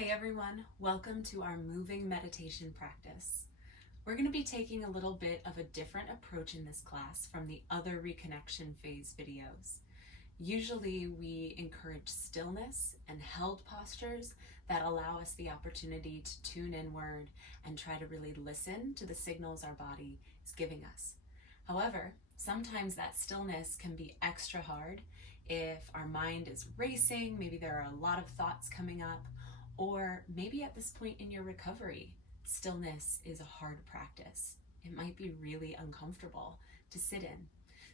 Hey everyone, welcome to our moving meditation practice. We're going to be taking a little bit of a different approach in this class from the other reconnection phase videos. Usually we encourage stillness and held postures that allow us the opportunity to tune inward and try to really listen to the signals our body is giving us. However, sometimes that stillness can be extra hard if our mind is racing, maybe there are a lot of thoughts coming up, or maybe at this point in your recovery, stillness is a hard practice. It might be really uncomfortable to sit in.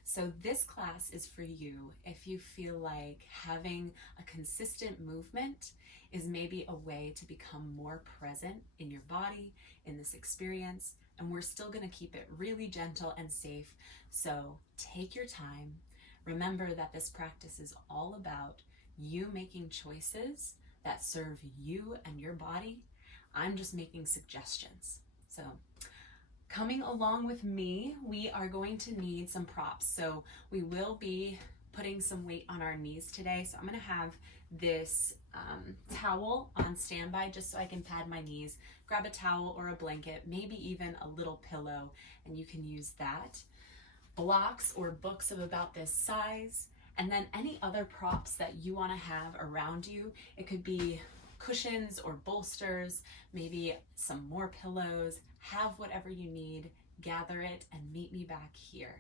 So this class is for you if you feel like having a consistent movement is maybe a way to become more present in your body, in this experience, and we're still going to keep it really gentle and safe. So take your time. Remember that this practice is all about you making choices that serve you and your body. I'm just making suggestions. So coming along with me, we are going to need some props. So we will be putting some weight on our knees today. So I'm going to have this towel on standby just so I can pad my knees. Grab a towel or a blanket, maybe even a little pillow, and you can use that. Blocks or books of about this size. And then any other props that you want to have around you. It could be cushions or bolsters, maybe some more pillows. Have whatever you need, gather it, and meet me back here.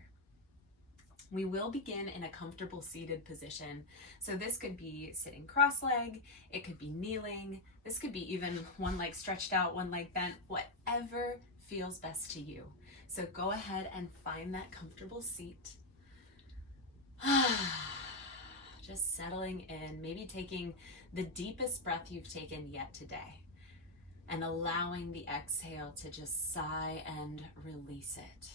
We will begin in a comfortable seated position. So this could be sitting cross-legged, it could be kneeling, this could be even one leg stretched out, one leg bent, whatever feels best to you. So go ahead and find that comfortable seat. Just settling in, maybe taking the deepest breath you've taken yet today and allowing the exhale to just sigh and release it.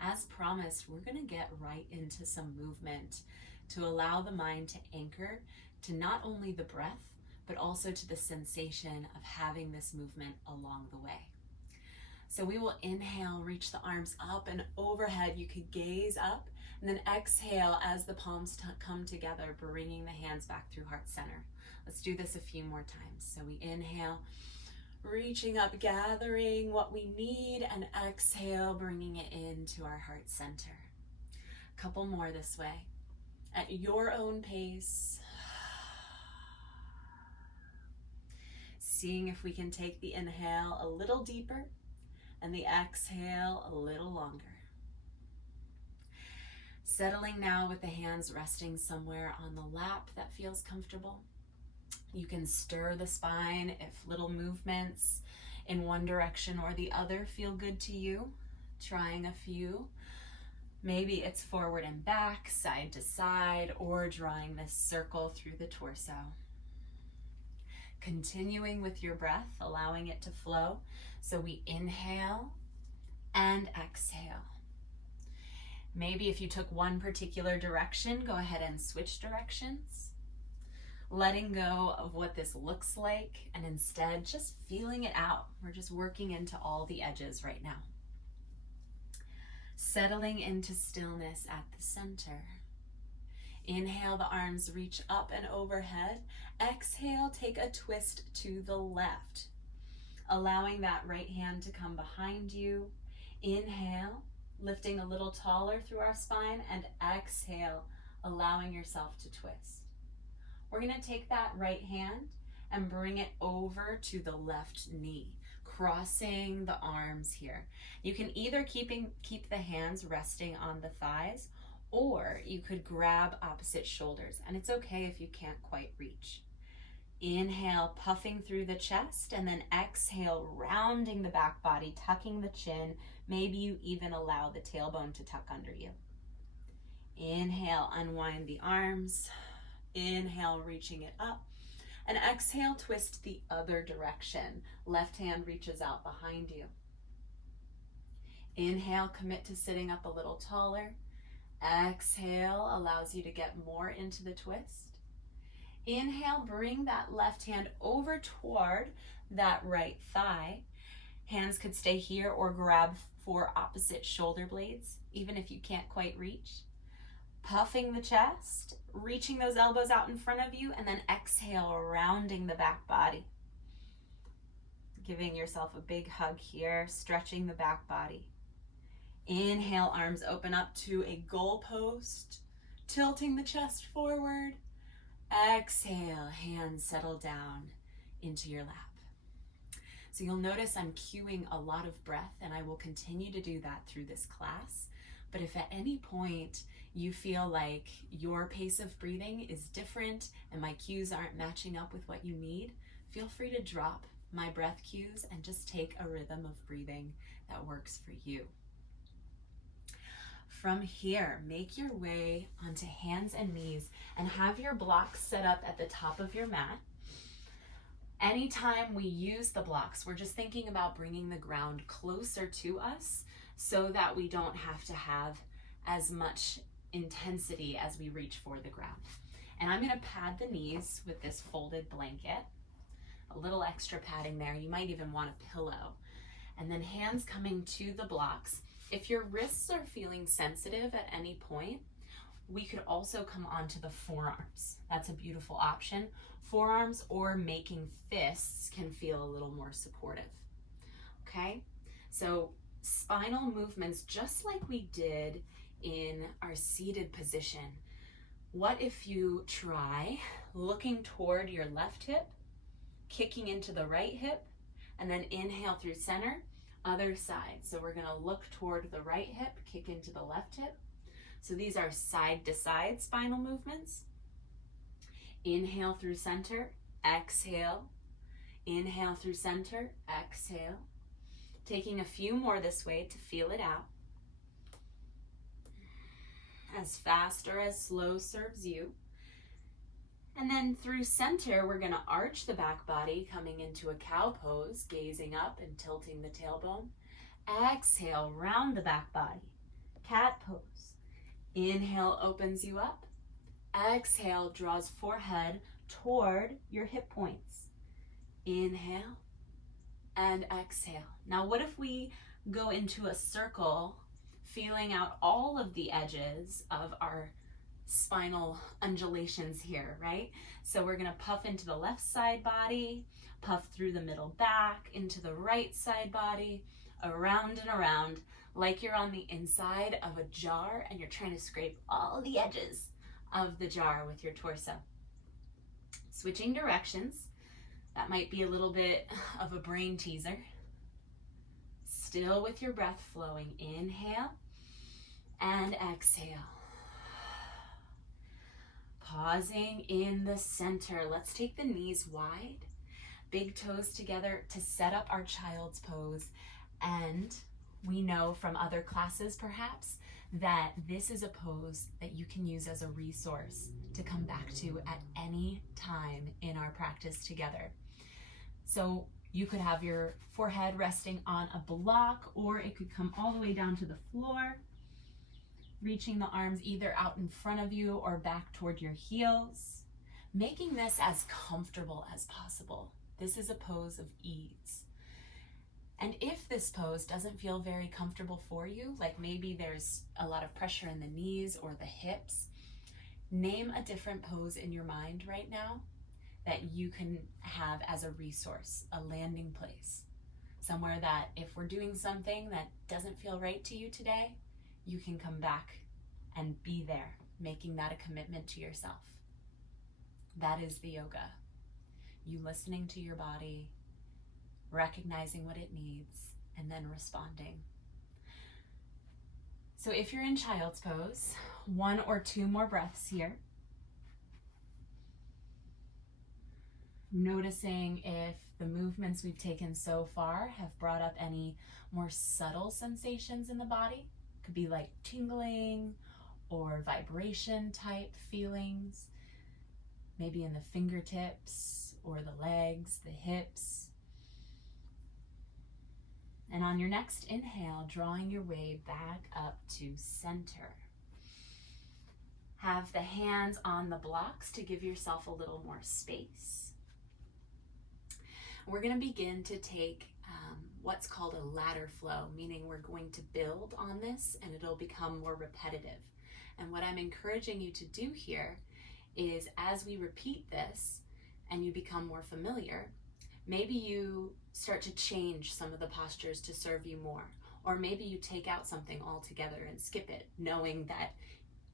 As promised, we're going to get right into some movement to allow the mind to anchor to not only the breath, but also to the sensation of having this movement along the way. So we will inhale, reach the arms up and overhead. You could gaze up and then exhale as the palms come together, bringing the hands back through heart center. Let's do this a few more times. So we inhale, reaching up, gathering what we need, and exhale, bringing it into our heart center. A couple more this way. At your own pace. Seeing if we can take the inhale a little deeper and the exhale a little longer. Settling now with the hands resting somewhere on the lap that feels comfortable. You can stir the spine if little movements in one direction or the other feel good to you. Trying a few. Maybe it's forward and back, side to side, or drawing this circle through the torso. Continuing with your breath, allowing it to flow. So we inhale and exhale. Maybe if you took one particular direction, go ahead and switch directions. Letting go of what this looks like and instead just feeling it out. We're just working into all the edges right now. Settling into stillness at the center. Inhale, the arms reach up and overhead. Exhale, take a twist to the left. Allowing that right hand to come behind you. Inhale, lifting a little taller through our spine, and exhale, allowing yourself to twist. We're going to take that right hand and bring it over to the left knee, crossing the arms here. You can either keep the hands resting on the thighs, or you could grab opposite shoulders, and it's okay if you can't quite reach. Inhale, puffing through the chest, and then exhale, rounding the back body, tucking the chin. Maybe you even allow the tailbone to tuck under you. Inhale, unwind the arms. Inhale, reaching it up. And exhale, twist the other direction. Left hand reaches out behind you. Inhale, commit to sitting up a little taller. Exhale, allows you to get more into the twist. Inhale, bring that left hand over toward that right thigh. Hands could stay here or grab for opposite shoulder blades, even if you can't quite reach. Puffing the chest, reaching those elbows out in front of you, and then exhale, rounding the back body. Giving yourself a big hug here, stretching the back body. Inhale, arms open up to a goalpost, tilting the chest forward. Exhale, hands settle down into your lap. So you'll notice I'm cueing a lot of breath, and I will continue to do that through this class. But if at any point you feel like your pace of breathing is different and my cues aren't matching up with what you need, feel free to drop my breath cues and just take a rhythm of breathing that works for you. From here, make your way onto hands and knees and have your blocks set up at the top of your mat. Anytime we use the blocks, we're just thinking about bringing the ground closer to us so that we don't have to have as much intensity as we reach for the ground. And I'm gonna pad the knees with this folded blanket, a little extra padding there. You might even want a pillow. And then hands coming to the blocks. If your wrists are feeling sensitive at any point, we could also come onto the forearms. That's a beautiful option. Forearms or making fists can feel a little more supportive. Okay, so spinal movements, just like we did in our seated position. What if you try looking toward your left hip, kicking into the right hip, and then inhale through center, other side. So we're gonna look toward the right hip, kick into the left hip. So these are side to side spinal movements. Inhale through center, exhale. Inhale through center, exhale. Taking a few more this way to feel it out. As fast or as slow serves you. And then through center, we're gonna arch the back body, coming into a cow pose, gazing up and tilting the tailbone. Exhale, round the back body, cat pose. Inhale opens you up. Exhale draws forehead toward your hip points. Inhale and exhale. Now what if we go into a circle, feeling out all of the edges of our spinal undulations here, right? So we're gonna puff into the left side body, puff through the middle back, into the right side body, around and around, like you're on the inside of a jar and you're trying to scrape all the edges of the jar with your torso. Switching directions, that might be a little bit of a brain teaser. Still with your breath flowing, inhale and exhale. Pausing in the center. Let's take the knees wide, big toes together to set up our child's pose. And we know from other classes perhaps that this is a pose that you can use as a resource to come back to at any time in our practice together. So you could have your forehead resting on a block, or it could come all the way down to the floor, reaching the arms either out in front of you or back toward your heels, making this as comfortable as possible. This is a pose of ease. And if this pose doesn't feel very comfortable for you, like maybe there's a lot of pressure in the knees or the hips, name a different pose in your mind right now that you can have as a resource, a landing place, somewhere that if we're doing something that doesn't feel right to you today, you can come back and be there, making that a commitment to yourself. That is the yoga. You listening to your body, recognizing what it needs, and then responding. So if you're in child's pose, 1 or 2 more breaths here. Noticing if the movements we've taken so far have brought up any more subtle sensations in the body. Could be like tingling or vibration type feelings, maybe in the fingertips or the legs, the hips. And on your next inhale, drawing your way back up to center. Have the hands on the blocks to give yourself a little more space. We're going to begin to take what's called a ladder flow, meaning we're going to build on this and it'll become more repetitive. And what I'm encouraging you to do here is, as we repeat this and you become more familiar, maybe you start to change some of the postures to serve you more. Or maybe you take out something altogether and skip it, knowing that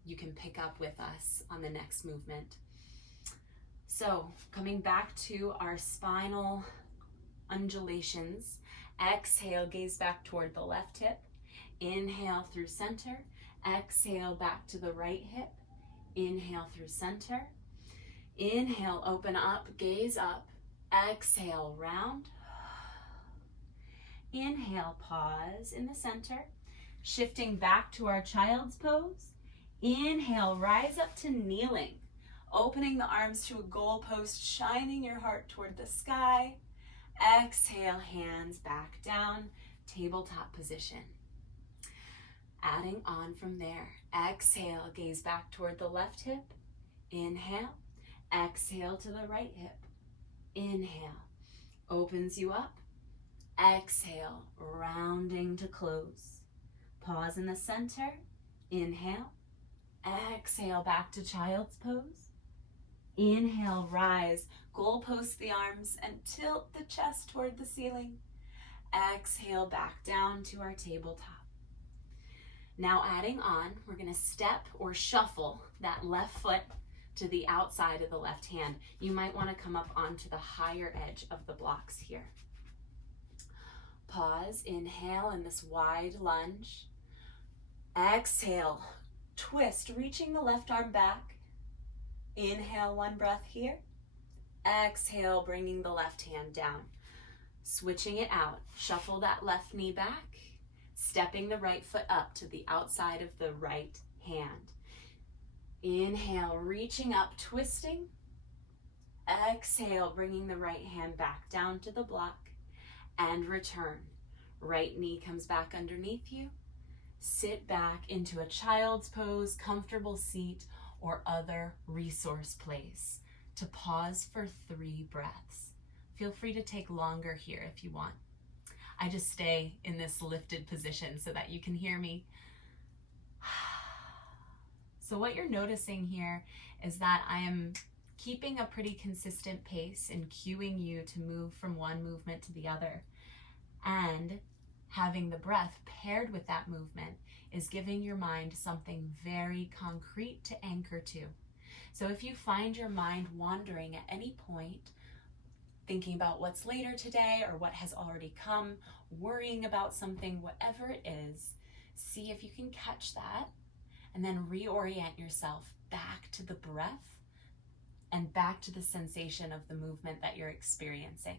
you can pick up with us on the next movement. So coming back to our spinal undulations, exhale, gaze back toward the left hip. Inhale through center. Exhale back to the right hip. Inhale through center. Inhale, open up, gaze up. Exhale, round. Inhale, pause in the center. Shifting back to our child's pose. Inhale, rise up to kneeling. Opening the arms to a goalpost, shining your heart toward the sky. Exhale, hands back down, tabletop position. Adding on from there. Exhale, gaze back toward the left hip. Inhale. Exhale to the right hip. Inhale. Opens you up. Exhale, rounding to close. Pause in the center. Inhale. Exhale, back to child's pose. Inhale, rise. Goalpost the arms and tilt the chest toward the ceiling. Exhale, back down to our tabletop. Now adding on, we're going to step or shuffle that left foot to the outside of the left hand. You might want to come up onto the higher edge of the blocks here. Pause, inhale in this wide lunge. Exhale, twist, reaching the left arm back. Inhale, one breath here. Exhale, bringing the left hand down. Switching it out, shuffle that left knee back. Stepping the right foot up to the outside of the right hand. Inhale, reaching up, twisting. Exhale, bringing the right hand back down to the block. And return. Right knee comes back underneath you. Sit back into a child's pose, comfortable seat, or other resource place to pause for 3 breaths. Feel free to take longer here if you want. I just stay in this lifted position so that you can hear me. So what you're noticing here is that I am keeping a pretty consistent pace and cueing you to move from one movement to the other. And having the breath paired with that movement is giving your mind something very concrete to anchor to. So if you find your mind wandering at any point, thinking about what's later today or what has already come, worrying about something, whatever it is, see if you can catch that and then reorient yourself back to the breath and back to the sensation of the movement that you're experiencing.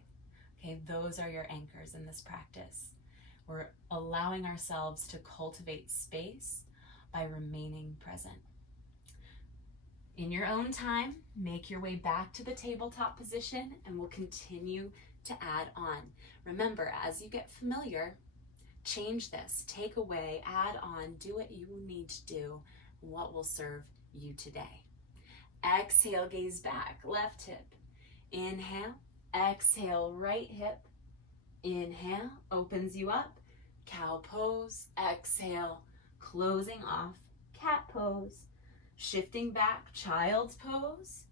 Okay, those are your anchors in this practice. We're allowing ourselves to cultivate space by remaining present. In your own time, make your way back to the tabletop position and we'll continue to add on. Remember, as you get familiar, change this, take away, add on, do what you need to do, what will serve you today. Exhale, gaze back, left hip. Inhale, exhale, right hip. Inhale, opens you up, cow pose. Exhale, closing off, cat pose. Shifting back, child's pose.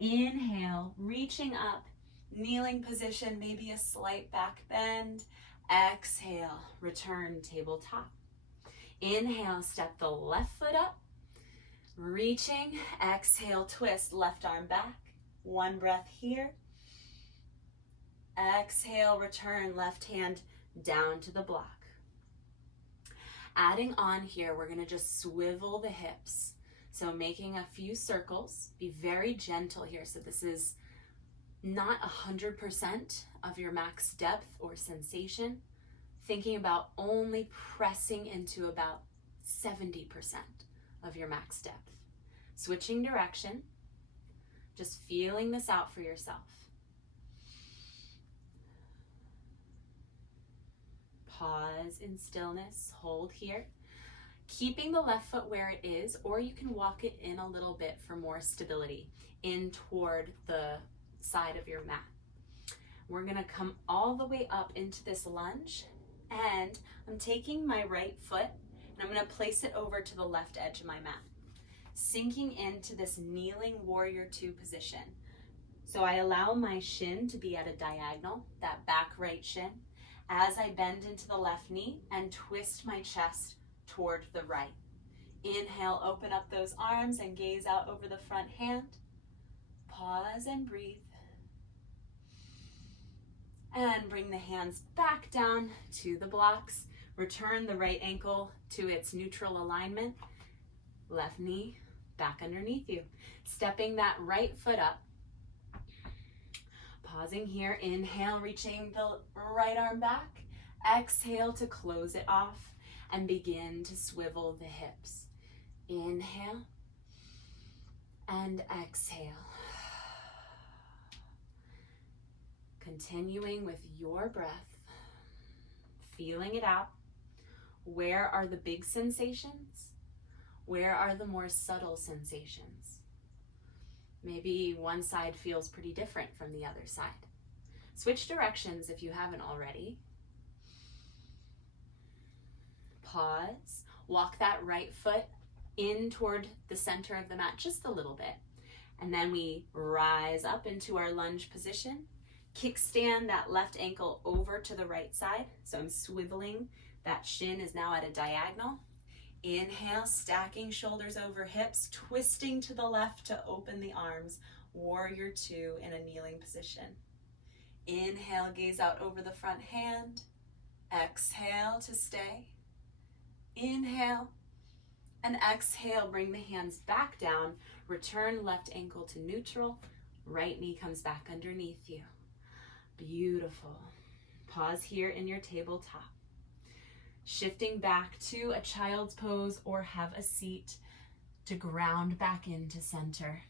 Inhale, reaching up, kneeling position, maybe a slight back bend. Exhale, return tabletop. Inhale, step the left foot up. Reaching, exhale, twist, left arm back. One breath here. Exhale, return, left hand down to the block. Adding on here, we're gonna just swivel the hips. So making a few circles, be very gentle here. So this is not 100% of your max depth or sensation. Thinking about only pressing into about 70% of your max depth. Switching direction, just feeling this out for yourself. Pause in stillness, hold here. Keeping the left foot where it is, or you can walk it in a little bit for more stability, in toward the side of your mat. We're gonna come all the way up into this lunge, and I'm taking my right foot and I'm gonna place it over to the left edge of my mat. sinking into this kneeling warrior two position. So I allow my shin to be at a diagonal, that back right shin, as I bend into the left knee and twist my chest toward the right. Inhale, open up those arms and gaze out over the front hand. Pause and breathe. And bring the hands back down to the blocks. Return the right ankle to its neutral alignment. Left knee back underneath you. Stepping that right foot up. Pausing here. Inhale, reaching the right arm back. Exhale to close it off and begin to swivel the hips. Inhale and exhale. Continuing with your breath, feeling it out. Where are the big sensations? Where are the more subtle sensations? Maybe one side feels pretty different from the other side. Switch directions if you haven't already. Pause. Walk that right foot in toward the center of the mat just a little bit. And then we rise up into our lunge position. Kickstand that left ankle over to the right side. So I'm swiveling. That shin is now at a diagonal. Inhale, stacking shoulders over hips, twisting to the left to open the arms. Warrior two in a kneeling position. Inhale, gaze out over the front hand. Exhale to stay. Inhale and exhale, bring the hands back down. Return left ankle to neutral. Right knee comes back underneath you. Beautiful. Pause here in your tabletop. Shifting back to a child's pose or have a seat to ground back into center.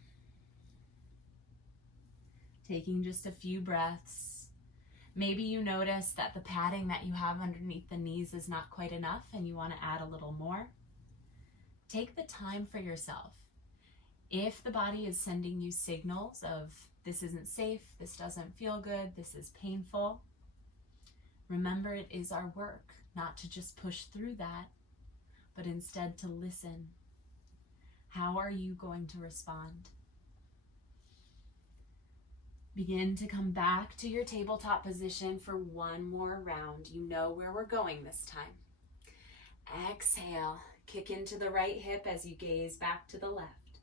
Taking just a few breaths. Maybe you notice that the padding that you have underneath the knees is not quite enough and you want to add a little more. Take the time for yourself. If the body is sending you signals of this isn't safe, this doesn't feel good, this is painful, remember it is our work not to just push through that, but instead to listen. How are you going to respond? Begin to come back to your tabletop position for one more round. You know where we're going this time. Exhale, kick into the right hip as you gaze back to the left.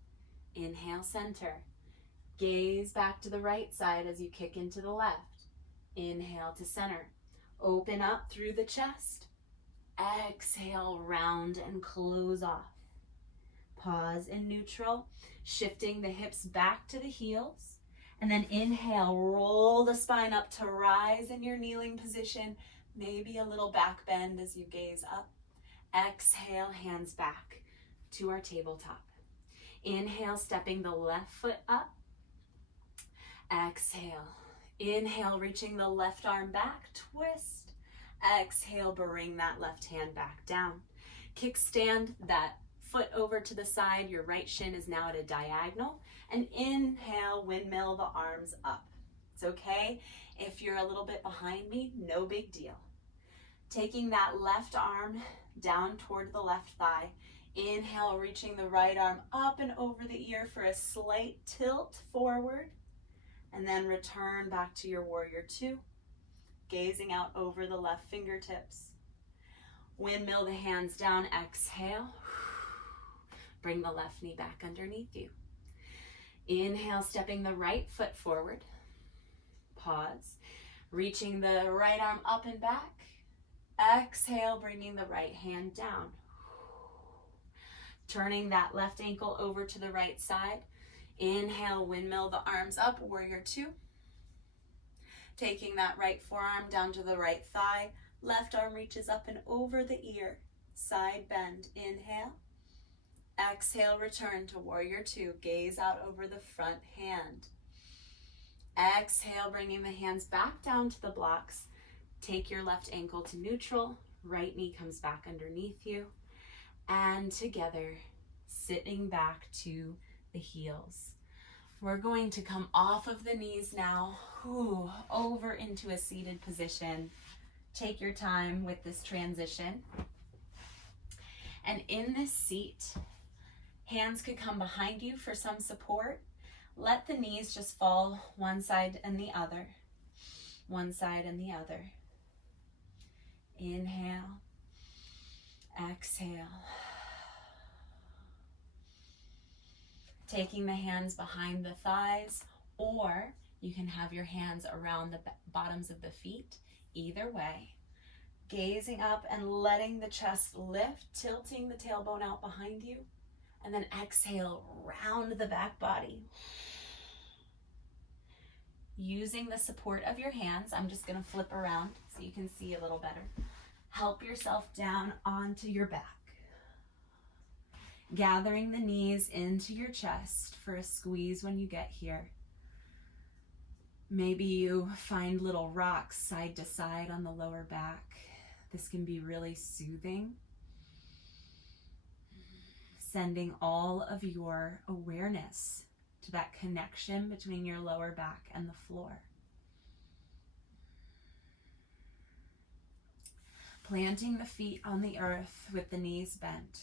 Inhale, center. Gaze back to the right side as you kick into the left. Inhale to center. Open up through the chest. Exhale, round and close off. Pause in neutral, shifting the hips back to the heels. And then inhale, roll the spine up to rise in your kneeling position. Maybe a little back bend as you gaze up. Exhale, hands back to our tabletop. Inhale, stepping the left foot up. Exhale. Inhale, reaching the left arm back, twist. Exhale, bring that left hand back down. Kickstand that foot over to the side. Your right shin is now at a diagonal. And inhale, windmill the arms up. It's okay if you're a little bit behind me, no big deal. Taking that left arm down toward the left thigh. Inhale, reaching the right arm up and over the ear for a slight tilt forward. And then return back to your warrior two, gazing out over the left fingertips. Windmill the hands down, exhale. Bring the left knee back underneath you. Inhale, stepping the right foot forward. Pause. Reaching the right arm up and back. Exhale, bringing the right hand down. Turning that left ankle over to the right side. Inhale, windmill the arms up, warrior two. Taking that right forearm down to the right thigh. Left arm reaches up and over the ear. Side bend, inhale. Exhale, return to warrior two. Gaze out over the front hand. Exhale, bringing the hands back down to the blocks. Take your left ankle to neutral. Right knee comes back underneath you. And together, sitting back to the heels. We're going to come off of the knees now, over into a seated position. Take your time with this transition. And in this seat, Hands could come behind you for some support. Let the knees just fall one side and the other. One side and the other. Inhale. Exhale. Taking the hands behind the thighs, or you can have your hands around the bottoms of the feet. Either way. Gazing up and letting the chest lift, tilting the tailbone out behind you. And then exhale, round the back body. Using the support of your hands, I'm just going to flip around so you can see a little better. Help yourself down onto your back. Gathering the knees into your chest for a squeeze when you get here. Maybe you find little rocks side to side on the lower back. This can be really soothing. Sending all of your awareness to that connection between your lower back and the floor. Planting the feet on the earth with the knees bent.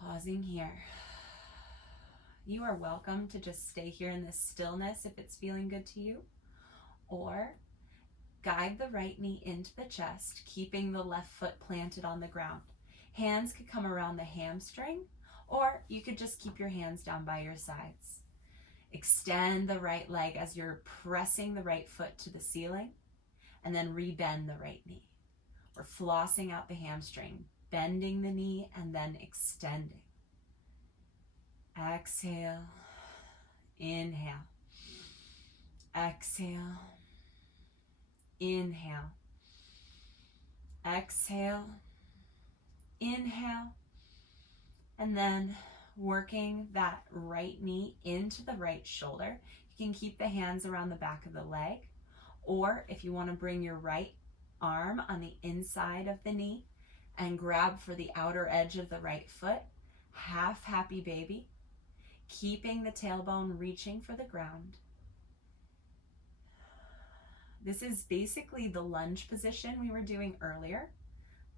Pausing here. You are welcome to just stay here in this stillness if it's feeling good to you, or guide the right knee into the chest, keeping the left foot planted on the ground. Hands could come around the hamstring, or you could just keep your hands down by your sides. Extend the right leg as you're pressing the right foot to the ceiling, and then rebend the right knee. We're flossing out the hamstring, bending the knee, and then extending. Exhale, inhale, exhale, inhale, exhale, inhale, and then working that right knee into the right shoulder. You can keep the hands around the back of the leg, or if you want to bring your right arm on the inside of the knee and grab for the outer edge of the right foot, half happy baby, keeping the tailbone reaching for the ground. This is basically the lunge position we were doing earlier.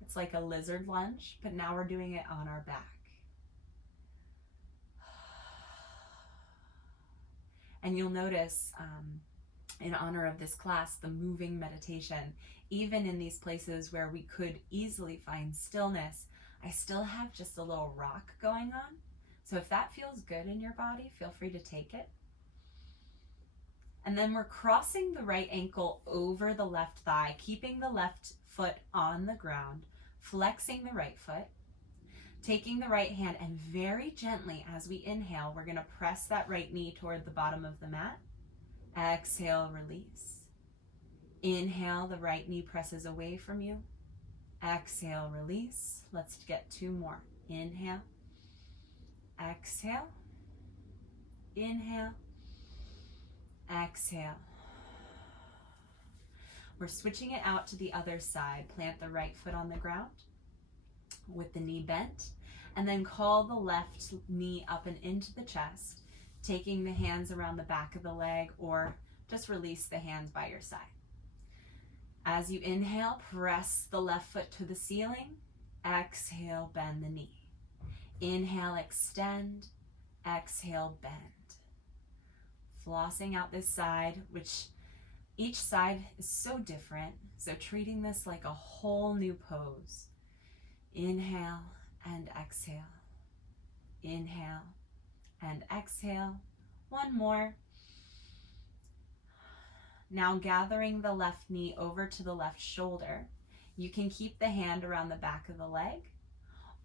It's like a lizard lunge, but now we're doing it on our back. And you'll notice, in honor of this class, the moving meditation, even in these places where we could easily find stillness, I still have just a little rock going on. So if that feels good in your body, feel free to take it. And then we're crossing the right ankle over the left thigh, keeping the left foot on the ground, flexing the right foot, taking the right hand, and very gently as we inhale, we're going to press that right knee toward the bottom of the mat. Exhale, release. Inhale, the right knee presses away from you. Exhale, release. Let's get two more. Inhale. Exhale. Inhale. Exhale. We're switching it out to the other side. Plant the right foot on the ground with the knee bent, and then call the left knee up and into the chest, taking the hands around the back of the leg, or just release the hands by your side. As you inhale, press the left foot to the ceiling. Exhale, bend the knee. Inhale, extend. Exhale, bend. Flossing out this side, which each side is so different. So treating this like a whole new pose. Inhale and exhale. Inhale and exhale. One more. Now gathering the left knee over to the left shoulder. You can keep the hand around the back of the leg,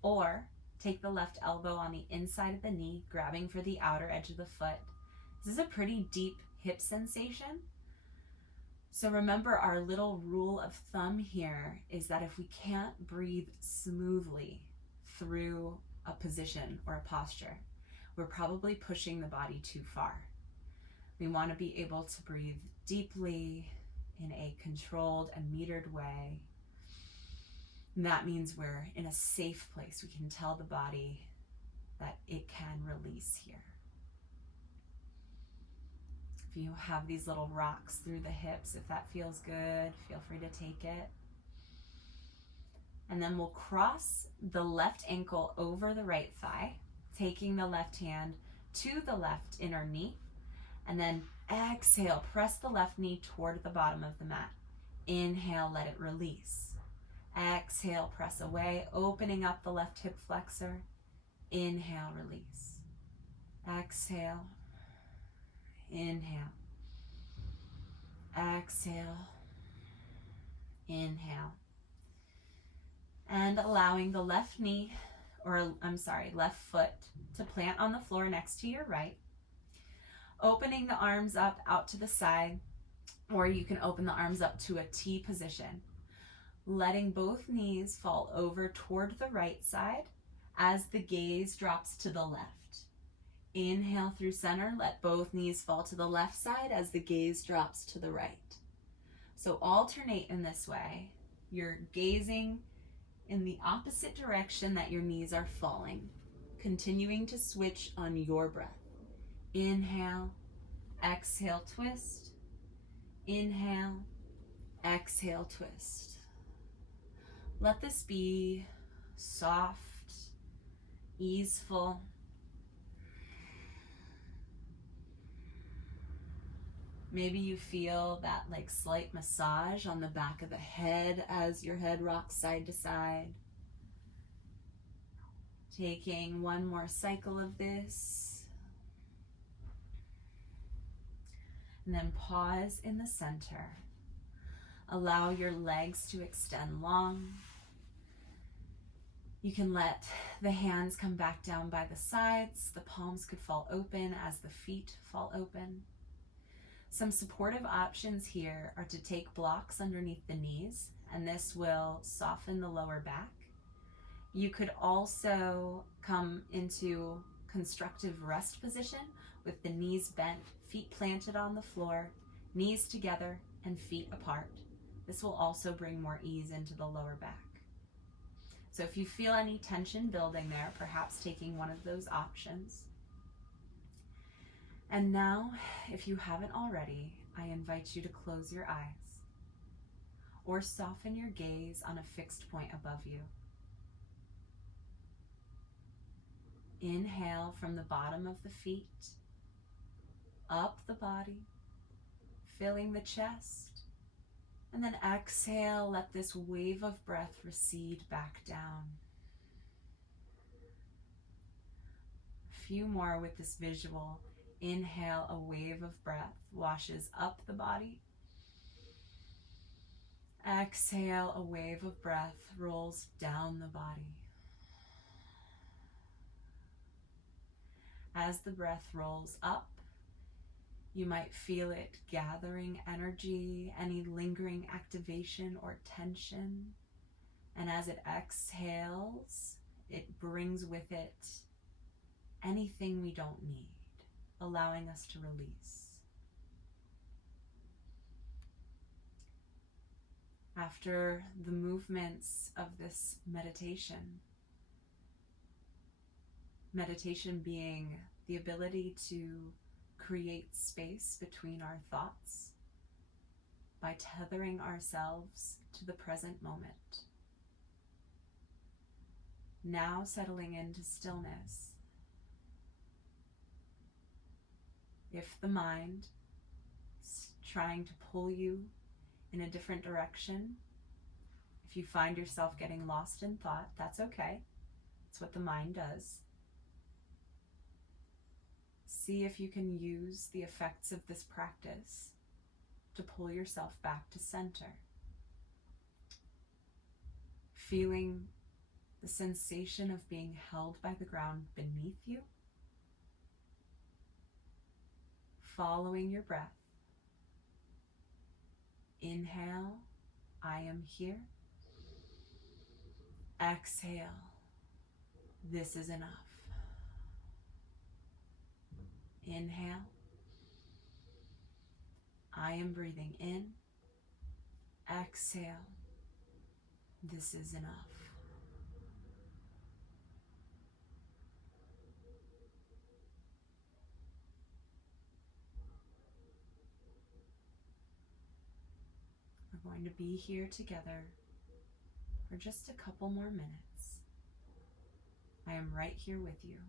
or take the left elbow on the inside of the knee, grabbing for the outer edge of the foot. This is a pretty deep hip sensation. So remember, our little rule of thumb here is that if we can't breathe smoothly through a position or a posture, we're probably pushing the body too far. We want to be able to breathe deeply in a controlled and metered way. And that means we're in a safe place. We can tell the body that it can release here. If you have these little rocks through the hips, if that feels good, feel free to take it. And then we'll cross the left ankle over the right thigh, taking the left hand to the left inner knee. And then exhale, press the left knee toward the bottom of the mat. Inhale, let it release. Exhale, press away, opening up the left hip flexor. Inhale, release. Exhale. Inhale. Exhale. Inhale. And allowing the left foot to plant on the floor next to your right. Opening the arms up out to the side, or you can open the arms up to a T position. Letting both knees fall over toward the right side as the gaze drops to the left. Inhale through center, let both knees fall to the left side as the gaze drops to the right. So alternate in this way. You're gazing in the opposite direction that your knees are falling, continuing to switch on your breath. Inhale, exhale, twist. Inhale, exhale, twist. Let this be soft, easeful. Maybe you feel that like slight massage on the back of the head as your head rocks side to side. Taking one more cycle of this. And then pause in the center. Allow your legs to extend long. You can let the hands come back down by the sides. The palms could fall open as the feet fall open. Some supportive options here are to take blocks underneath the knees, and this will soften the lower back. You could also come into constructive rest position with the knees bent, feet planted on the floor, knees together, and feet apart. This will also bring more ease into the lower back. So if you feel any tension building there, perhaps taking one of those options. And now, if you haven't already, I invite you to close your eyes or soften your gaze on a fixed point above you. Inhale from the bottom of the feet, up the body, filling the chest, and then exhale, let this wave of breath recede back down. A few more with this visual. Inhale, a wave of breath washes up the body. Exhale, a wave of breath rolls down the body. As the breath rolls up, you might feel it gathering energy, any lingering activation or tension. And as it exhales, it brings with it anything we don't need, allowing us to release. After the movements of this meditation being the ability to create space between our thoughts by tethering ourselves to the present moment. Now settling into stillness. If the mind is trying to pull you in a different direction, if you find yourself getting lost in thought, that's okay. It's what the mind does. See if you can use the effects of this practice to pull yourself back to center. Feeling the sensation of being held by the ground beneath you. Following your breath. Inhale, I am here. Exhale, this is enough. Inhale, I am breathing in. Exhale, this is enough. We're going to be here together for just a couple more minutes. I am right here with you.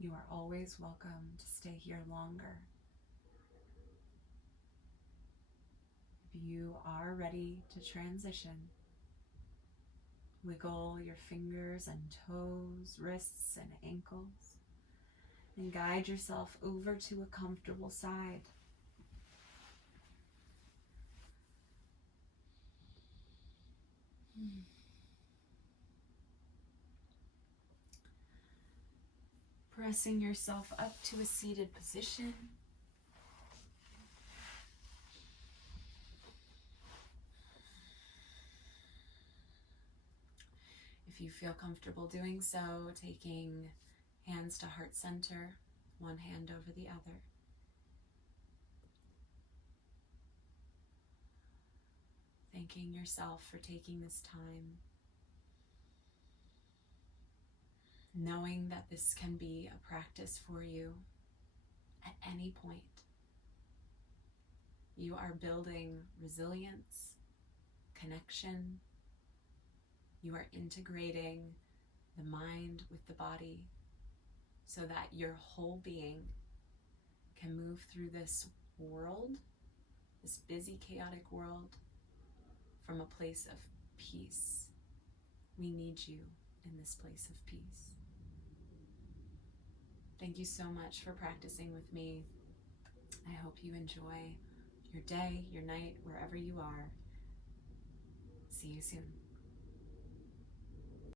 You are always welcome to stay here longer. If you are ready to transition, wiggle your fingers and toes, wrists and ankles, and guide yourself over to a comfortable side. Pressing yourself up to a seated position. If you feel comfortable doing so, taking hands to heart center, one hand over the other. Thanking yourself for taking this time. Knowing that this can be a practice for you at any point. You are building resilience, connection. You are integrating the mind with the body so that your whole being can move through this world, this busy, chaotic world, from a place of peace. We need you in this place of peace. Thank you so much for practicing with me. I hope you enjoy your day, your night, wherever you are. See you soon.